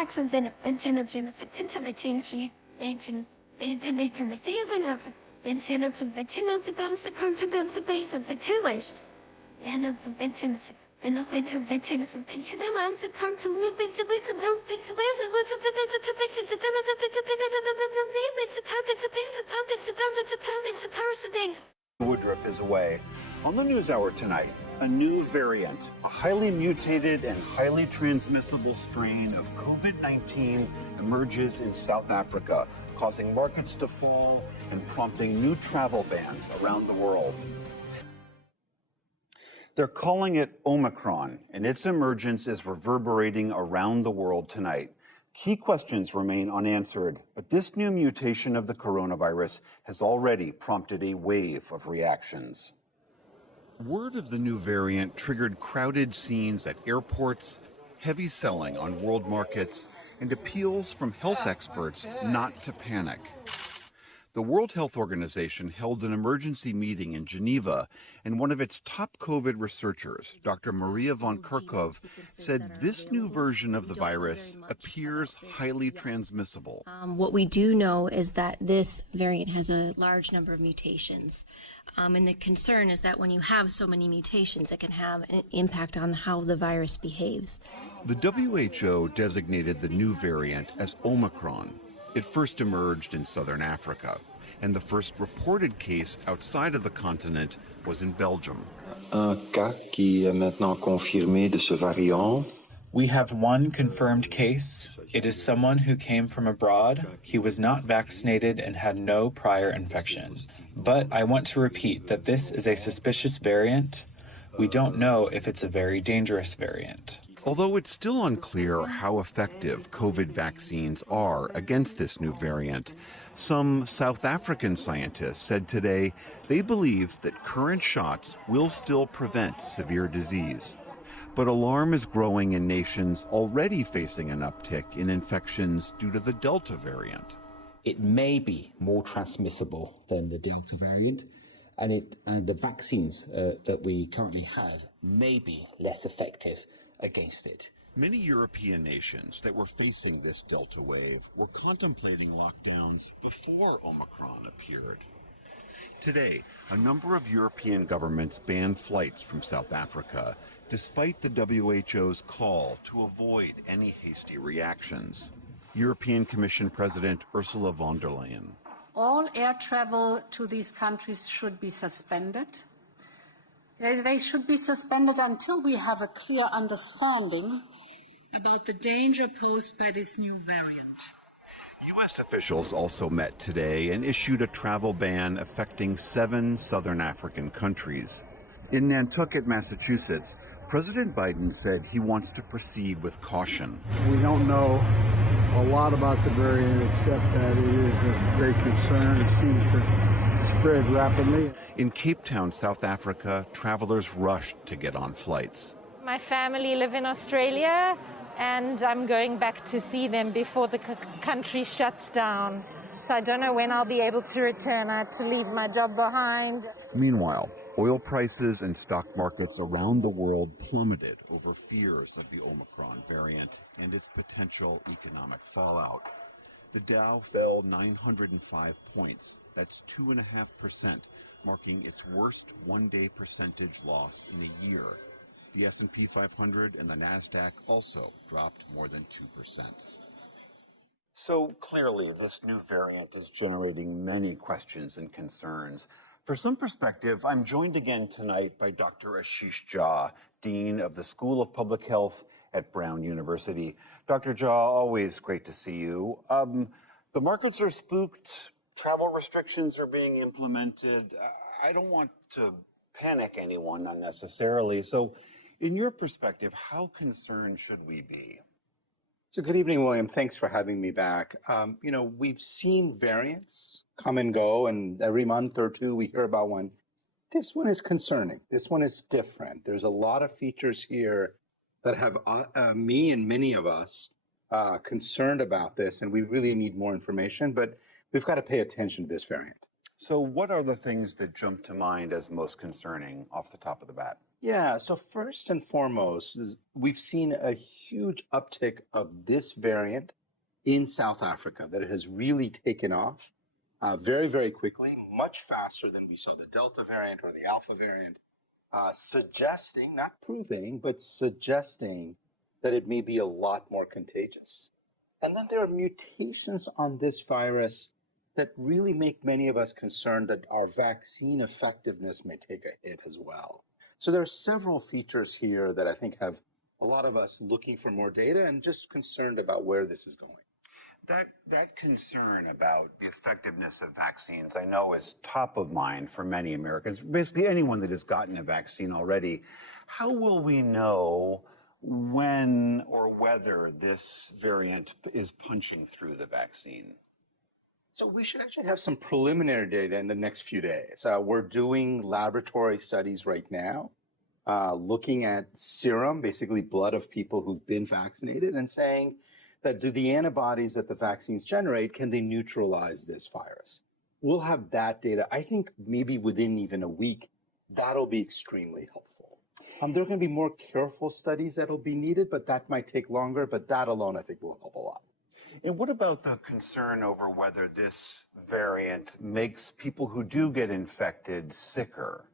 vaccines and intelligence intelligence and international theory of intelligence the channels of the continents of the challenge and of the intelligence and of the intelligence and the country with the Woodruff is away. On the NewsHour tonight, a new variant, a highly mutated and highly transmissible strain of COVID-19 emerges in South Africa, causing markets to fall and prompting new travel bans around the world. They're calling it Omicron, and its emergence is reverberating around the world tonight. Key questions remain unanswered, but this new mutation of the coronavirus has already prompted a wave of reactions. Word of the new variant triggered crowded scenes at airports, heavy selling on world markets, and appeals from health experts not to panic. The World Health Organization held an emergency meeting in Geneva, and one of its top COVID researchers, Dr. Maria von Kerkhove, said this new version of the virus appears highly transmissible. What we do know is that this variant has a large number of mutations. And the concern is that when you have so many mutations, it can have an impact on how the virus behaves. The WHO designated the new variant as Omicron. It first emerged in southern Africa, and the first reported case outside of the continent was in Belgium. Un cas qui est maintenant confirmé de ce variant. We have one confirmed case. It is someone who came from abroad. He was not vaccinated and had no prior infection. But I want to repeat that this is a suspicious variant. We don't know if it's a very dangerous variant. Although it's still unclear how effective COVID vaccines are against this new variant, some South African scientists said today they believe that current shots will still prevent severe disease. But alarm is growing in nations already facing an uptick in infections due to the Delta variant. It may be more transmissible than the Delta variant, and the vaccines that we currently have may be less effective against it. Many European nations that were facing this Delta wave were contemplating lockdowns before Omicron appeared. Today, a number of European governments banned flights from South Africa, despite the WHO's call to avoid any hasty reactions. European Commission President Ursula von der Leyen. All air travel to these countries should be suspended. They should be suspended until we have a clear understanding about the danger posed by this new variant. U.S. officials also met today and issued a travel ban affecting 7 southern African countries. In Nantucket, Massachusetts, President Biden said he wants to proceed with caution. We don't know a lot about the variant except that it is a great concern. It seems to spread rapidly. In Cape Town, South Africa, travelers rushed to get on flights. My family live in Australia, and I'm going back to see them before the country shuts down. So I don't know when I'll be able to return. I had to leave my job behind. Meanwhile, oil prices and stock markets around the world plummeted over fears of the Omicron variant and its potential economic fallout. The Dow fell 905 points. That's 2.5%, marking its worst one-day percentage loss in a year. The S&P 500 and the NASDAQ also dropped more than 2%. So clearly, this new variant is generating many questions and concerns. For some perspective, I'm joined again tonight by Dr. Ashish Jha, Dean of the School of Public Health at Brown University. Dr. Jha, always great to see you. The markets are spooked. Travel restrictions are being implemented. I don't want to panic anyone unnecessarily. So in your perspective, how concerned should we be? So good evening, William. Thanks for having me back. We've seen variants come and go, and every month or two we hear about one. This one is concerning. This one is different. There's a lot of features here that have me and many of us concerned about this, and we really need more information, but we've got to pay attention to this variant. So what are the things that jump to mind as most concerning off the top of the bat? Yeah, so first and foremost, we've seen a huge uptick of this variant in South Africa, that it has really taken off very, very quickly, much faster than we saw the Delta variant or the Alpha variant, suggesting, not proving, but suggesting that it may be a lot more contagious. And then there are mutations on this virus that really make many of us concerned that our vaccine effectiveness may take a hit as well. So there are several features here that I think have a lot of us looking for more data and just concerned about where this is going. That concern about the effectiveness of vaccines, I know, is top of mind for many Americans, basically anyone that has gotten a vaccine already. How will we know when or whether this variant is punching through the vaccine? So we should actually have some preliminary data in the next few days. We're doing laboratory studies right now, looking at serum, basically blood of people who've been vaccinated, and saying that do the antibodies that the vaccines generate, can they neutralize this virus? We'll have that data. I think maybe within even a week, that'll be extremely helpful. There are going to be more careful studies that'll be needed, but that might take longer. But that alone, I think, will help a lot. And what about the concern over whether this variant makes people who do get infected sicker?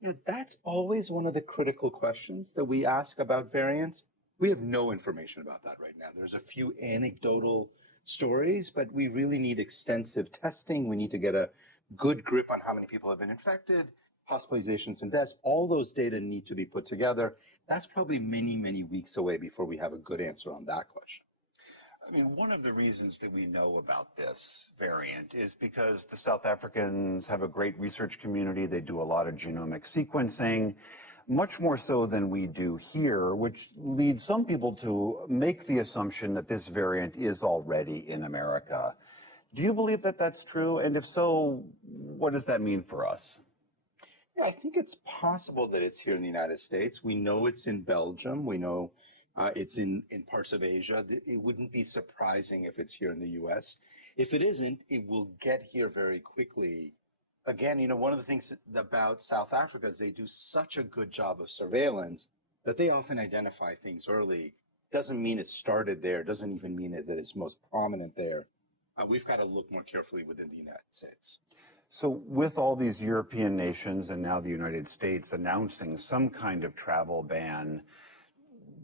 Yeah, that's always one of the critical questions that we ask about variants. We have no information about that right now. There's a few anecdotal stories, but we really need extensive testing. We need to get a good grip on how many people have been infected, hospitalizations and deaths. All those data need to be put together. That's probably many, many weeks away before we have a good answer on that question. I mean, one of the reasons that we know about this variant is because the South Africans have a great research community. They do a lot of genomic sequencing, much more so than we do here, which leads some people to make the assumption that this variant is already in America. Do you believe that that's true? And if so, what does that mean for us? Yeah, I think it's possible that it's here in the United States. We know it's in Belgium. We know it's in parts of Asia. It wouldn't be surprising if it's here in the U.S. If it isn't, it will get here very quickly. Again, one of the things about South Africa is they do such a good job of surveillance that they often identify things early. Doesn't mean it started there. Doesn't even mean that it's most prominent there. We've got to look more carefully within the United States. So with all these European nations and now the United States announcing some kind of travel ban,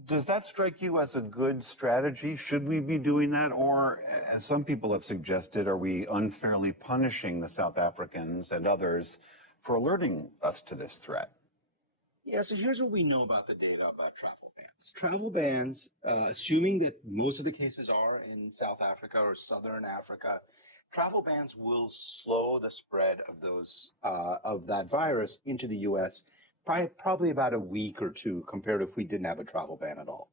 does that strike you as a good strategy? Should we be doing that? Or, as some people have suggested, are we unfairly punishing the South Africans and others for alerting us to this threat? Yeah, so here's what we know about the data about travel bans. Travel bans, assuming that most of the cases are in South Africa or Southern Africa, travel bans will slow the spread of that virus into the U.S. by probably about a week or two compared to if we didn't have a travel ban at all.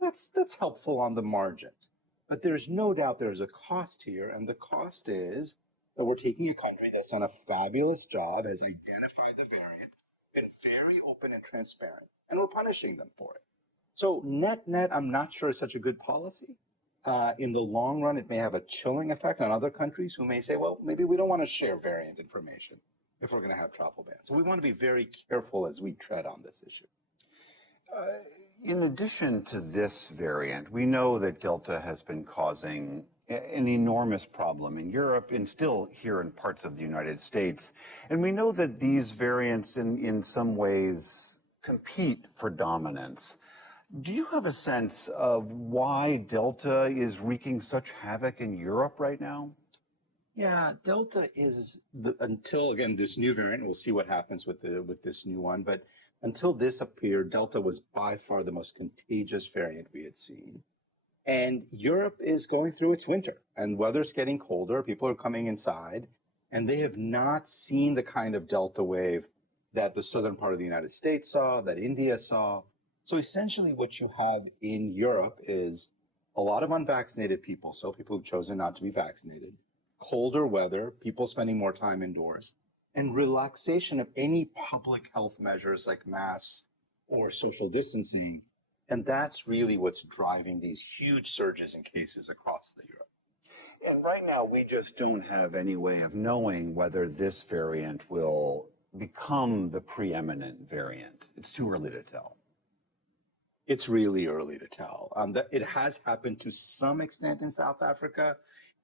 That's helpful on the margins. But there's no doubt there's a cost here, and the cost is that we're taking a country that's done a fabulous job, has identified the variant, been very open and transparent, and we're punishing them for it. So net, I'm not sure it's such a good policy. In the long run, it may have a chilling effect on other countries who may say, well, maybe we don't want to share variant information if we're going to have travel bans. So we want to be very careful as we tread on this issue. In addition to this variant, we know that Delta has been causing an enormous problem in Europe and still here in parts of the United States. And we know that these variants in some ways compete for dominance. Do you have a sense of why Delta is wreaking such havoc in Europe right now? Yeah, Delta is, until, again, this new variant, we'll see what happens with this new one, but until this appeared, Delta was by far the most contagious variant we had seen. And Europe is going through its winter, and weather's getting colder, people are coming inside, and they have not seen the kind of Delta wave that the southern part of the United States saw, that India saw. So essentially what you have in Europe is a lot of unvaccinated people, so people who've chosen not to be vaccinated, colder weather, people spending more time indoors, and relaxation of any public health measures like masks or social distancing. And that's really what's driving these huge surges in cases across Europe. And right now, we just don't have any way of knowing whether this variant will become the preeminent variant. It's too early to tell. It's really early to tell. It has happened to some extent in South Africa.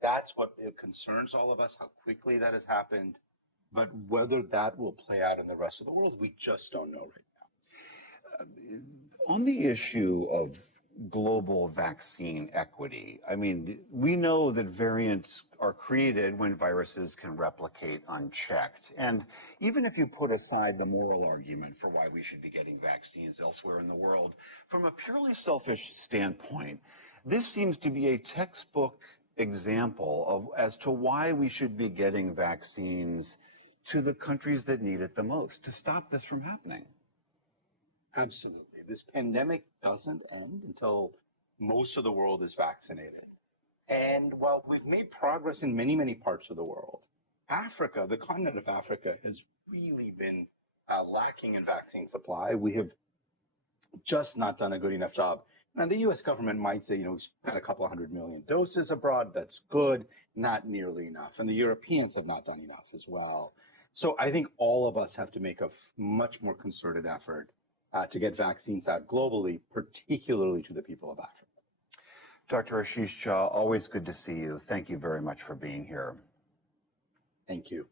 That's what it concerns all of us, how quickly that has happened. But whether that will play out in the rest of the world, we just don't know right now. On the issue of global vaccine equity, I mean, we know that variants are created when viruses can replicate unchecked. And even if you put aside the moral argument for why we should be getting vaccines elsewhere in the world, from a purely selfish standpoint, this seems to be a textbook example of as to why we should be getting vaccines to the countries that need it the most to stop this from happening. Absolutely. This pandemic doesn't end until most of the world is vaccinated. And while we've made progress in many, many parts of the world, Africa, the continent of Africa, has really been lacking in vaccine supply. We have just not done a good enough job. Now, the U.S. government might say, we've got a couple 100 million doses abroad. That's good, not nearly enough. And the Europeans have not done enough as well. So I think all of us have to make a much more concerted effort to get vaccines out globally, particularly to the people of Africa. Dr. Ashish Jha, always good to see you. Thank you very much for being here. Thank you.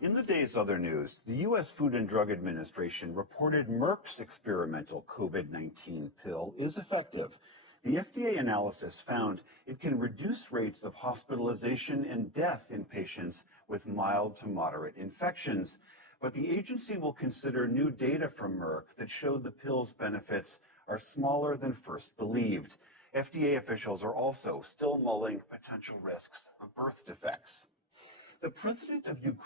In the day's other news, the U.S. Food and Drug Administration reported Merck's experimental COVID-19 pill is effective. The FDA analysis found it can reduce rates of hospitalization and death in patients with mild to moderate infections. But the agency will consider new data from Merck that showed the pill's benefits are smaller than first believed. FDA officials are also still mulling potential risks of birth defects. The president of Ukraine